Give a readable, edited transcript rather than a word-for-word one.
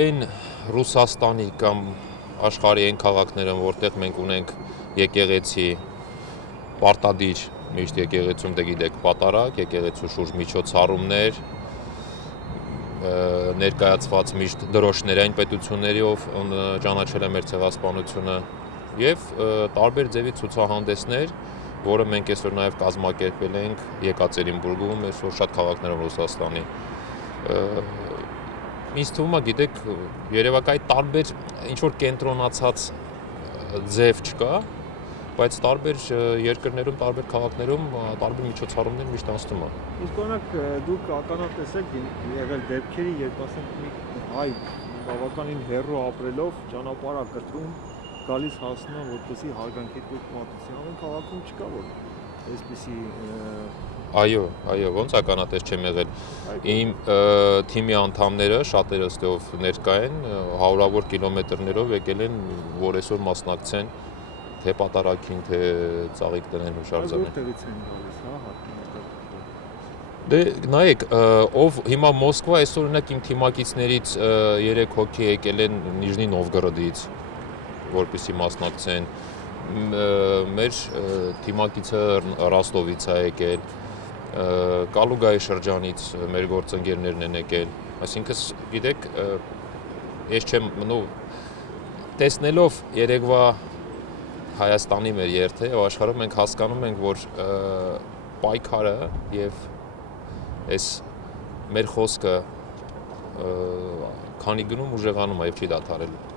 այն Ռուսաստանի կամ աշխարհի այն քաղաքները, որտեղ մենք ունենք եկեղեցի, պարտադիր միշտ եկեղեցում դե գիտեք պատարագ, եկեղեցու շուրջ միջոցառումներ, ներկայացված միշտ դրոշներային պետություններով ճանաչել է մեր ցեղասպանությունը եւ տարբեր ձևի ցուցահանդեսներ, որը մենք այսօր նաեւ կազմակերպել ենք Եկատերինբուրգում, այսօր շատ քաղաքներում Ռուսաստանի։ Ինձ թվում է, գիտեք, երևակայ տարբեր ինչ-որ կենտրոնացած ձև չկա, բայց տարբեր երկրներում, տարբեր քաղաքներում տարբեր միջոցառումներ միշտ անցնում է։ Իսկ օրինակ դուք ականատես եք եղել դեպքերի, երբ ասենք մի հայ բավականին հեռու ապրելով ճանապարհ կտրում, գալիս հասնում, որպեսզի հարգանքի տուր մատուցի, ամեն քաղաքում չկա որ այսպիսի Այո, ոնց ականատես չեմ եղել։ Իմ թիմի անդամները շատերը ըստով ներկա են, հարյուրավոր կիլոմետրներով եկել են, որ այսօր մասնակցեն թե պատարագին, թե ծաղիկ տնեն հուշարձանին։ Որտեղից են գալիս, հա, Դե նայեք, ով հիմա Մոսկվա, այսօր օրինակ իմ թիմակիցներից 3 հոգի եկել են Նիժնի Նովգորոդից, որպեսզի մասնակցեն։ Մեր թիմակիցը Ռոստովից է եկել, Կալուգայի շրջանից մեր գործընկերներն են եկել։ Այսինքն, գիտեք, ես չեմ, տեսնելով երեկվա Հայաստանի մեր երթը եւ աշխարհում մենք հասկանում ենք, որ պայքարը եւ այս մեր խոսքը քանի գնում ուժեղանում է եւ չի դադարելու։